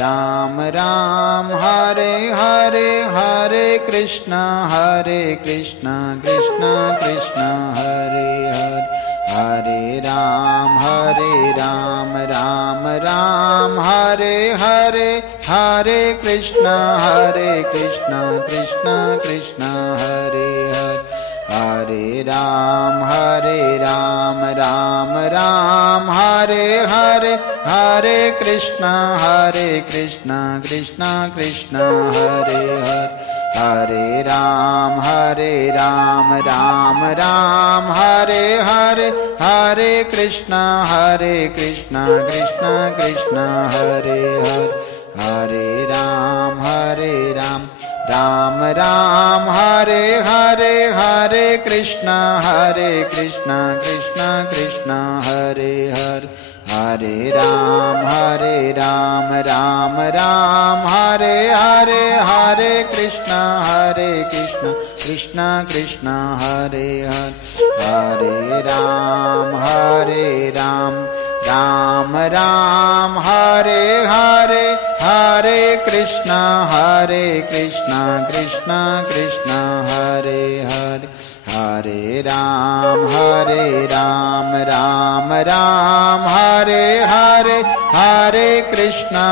Ram Ram Hare Hare, Hare Krishna Krishna Krishna Hare Hare, Hare Ram Ram Ram Hare Hare, Hare Krishna Krishna Krishna Hare Hare, Hare Ram Ram Ram Hare Hare, Hare Krishna Krishna Krishna Hare Hare, Hare Ram Ram Ram Hare Hare, Hare Krishna Krishna Krishna Hare Hare, Hare Ram Ram Ram Hare Hare, Hare Krishna Krishna Krishna Hare Hare, Hare Ram Ram Ram Hare Hare, Hare Krishna Krishna Krishna Hare Hare, Hare Ram Ram Ram Hare Hare, Hare Krishna Krishna Krishna Hare Hare, Hare Ram Ram Ram Hare Hare, Hare Krishna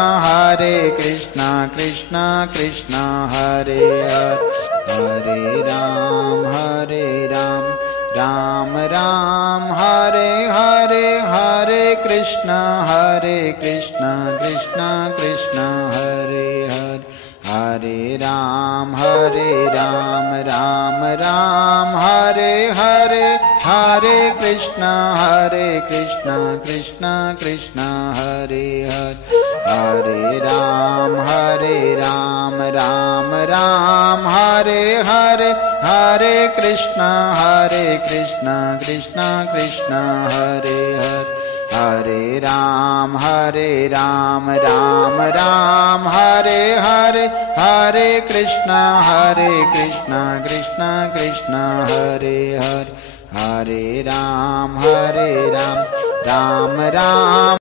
Krishna Krishna Hare Hare, Hare Ram Ram Ram Hare Hare, Hare Krishna Krishna Krishna Hare Hare, Hare Ram Ram Ram Hare Hare, Hare Krishna Krishna Krishna Hare Hare, Hare Ram Ram Ram Hare Hare, Hare Krishna Krishna Krishna Hare Hare, Hare Ram Ram Ram Hare Hare, Hare Krishna Krishna Krishna Hare Hare, Hare Ram Ram Ram